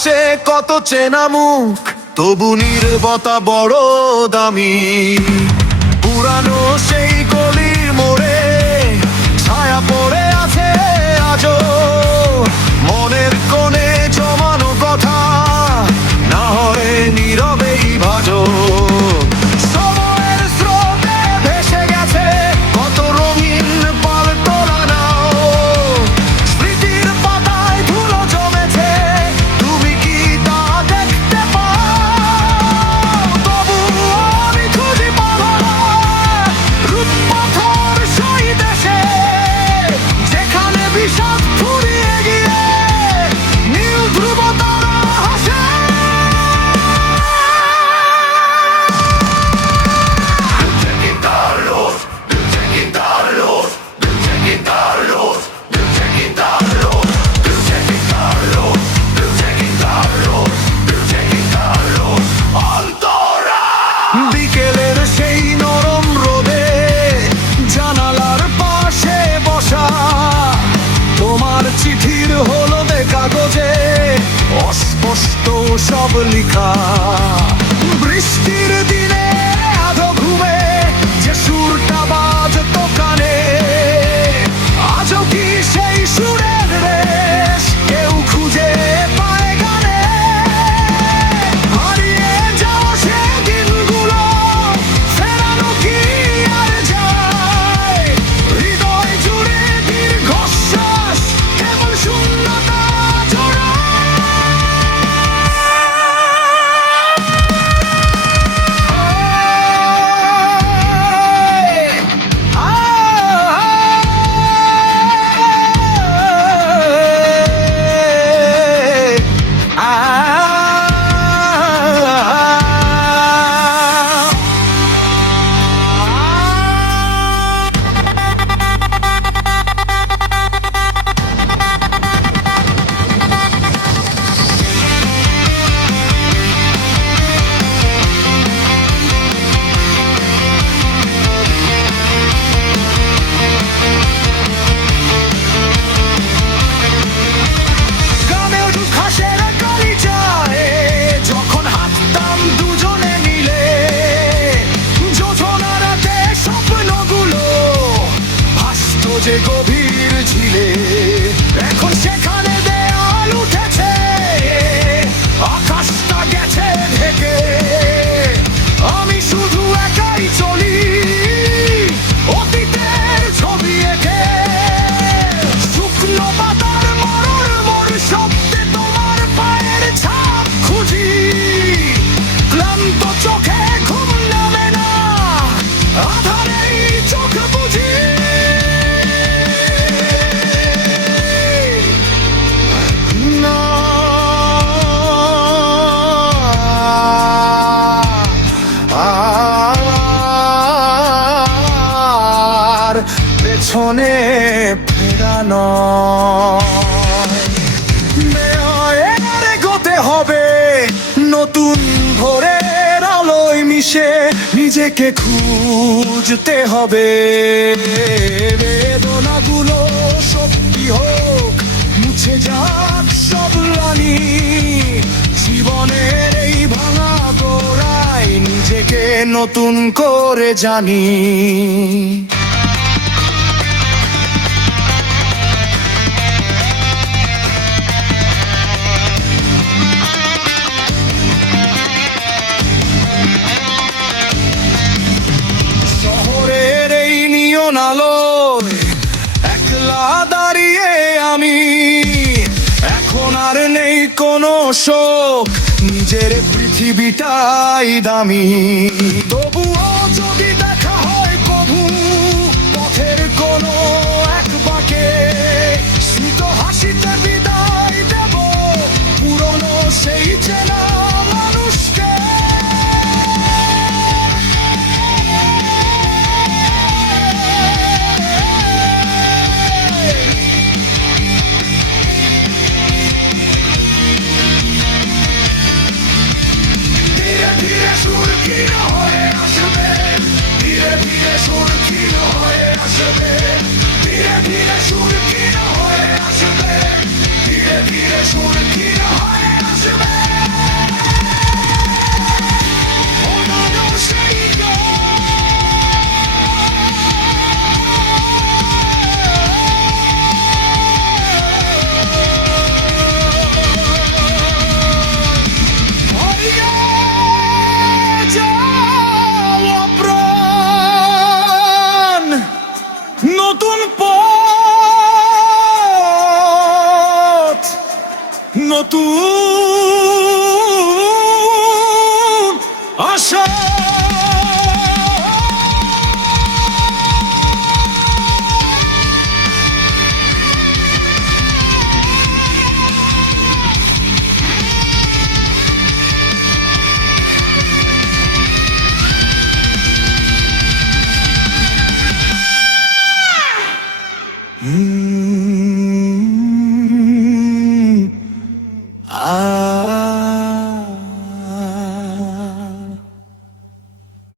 আশেপাশে কত চেনা মুখ, তবু নীরবতা বড় দামি। পুরানো সেই গলির মোড়ে ছায়া পড়ে আছে আজও, মনের কোণে জমানো কথা না হয় নীরবেই ভাজো। সময়ের স্রোতে ভেসে গেছে কত রঙিন পালতোলা নাও, স্মৃতির পাতায় ধুলো জমেছে, তুমি কি তা দেখতে পাও? তবু আমি খুঁজি পাগলা রূপপথর সেই দেশে, যেখানে বিষাদ ফুরিয়ে গিয়ে নীল ধ্রুব তারা হাসে। বিকেলের সেই নরম রোদে জানালার পাশে বসা, তোমার চিঠির হলদে কাগজে অস্পষ্ট সব লিখা। বৃষ্টির দিনে আধো ঘুমে যে সুরটা বাজতো কানে, আজও কি সেই সুরের রেশ কেউ খুঁজে পায় গানে? হারিয়ে যাওয়া সে দিনগুলো ফেরানো কি আর যায়? হৃদয় জুড়ে দীর্ঘশ্বাস কেবল শূন্যতা জোড়ায়। গ্রামের ঘাসের গালিচায় যখন হাঁটতাম দুজনে মিলে, যোজনা রাতে স্বপ্নগুলো ভাসতো যে গভীর ঝিলে। এখন সেখানে দেয়াল উঠেছে, আকাশটা গেছে ঢেকে, আমি শুধু একাই চলি অতীতের ছবি এঁকে। শুকনো পাতার মরর মর শব্দে তোমার পায়ের ছাপ খুঁজি, ক্লান্ত চোখে ঘুম নামে না, আধারেই চোখ বুঝি। না আর পেছনে ফেরা নয়, বেয়ার এগোতে হবে নতুন ভোরের আলোয় মিশে, নিজেকে খুঁজতে হবে। বেদনাগুলো শক্তি হোক, মুছে যাক সব গ্লানি, জীবনের এই ভাঙা গোড়ায় নিজেকে নতুন করে জানি। শহরের এই নিয়ন আলোয় একলা দাঁড়িয়ে আমি, এখন আর নেই কোনো শোক, নিজের পৃথিবীটাই দামি। তবুও যদি দেখা হয় কভু পথের কোনো এক বাঁকে, স্মিত হাসিতে বিদায় দেব পুরনো সেই চেনা মানুষকে। ধীরে ধীরে সুর ক্ষীণ হয়ে আসবে, ধীরে ধীরে সুর ক্ষীণ হয়ে আসবে, ধীরে ধীরে সুর ক্ষীণ হয়ে আসবে, ধীরে ধীরে সুর ক্ষীণ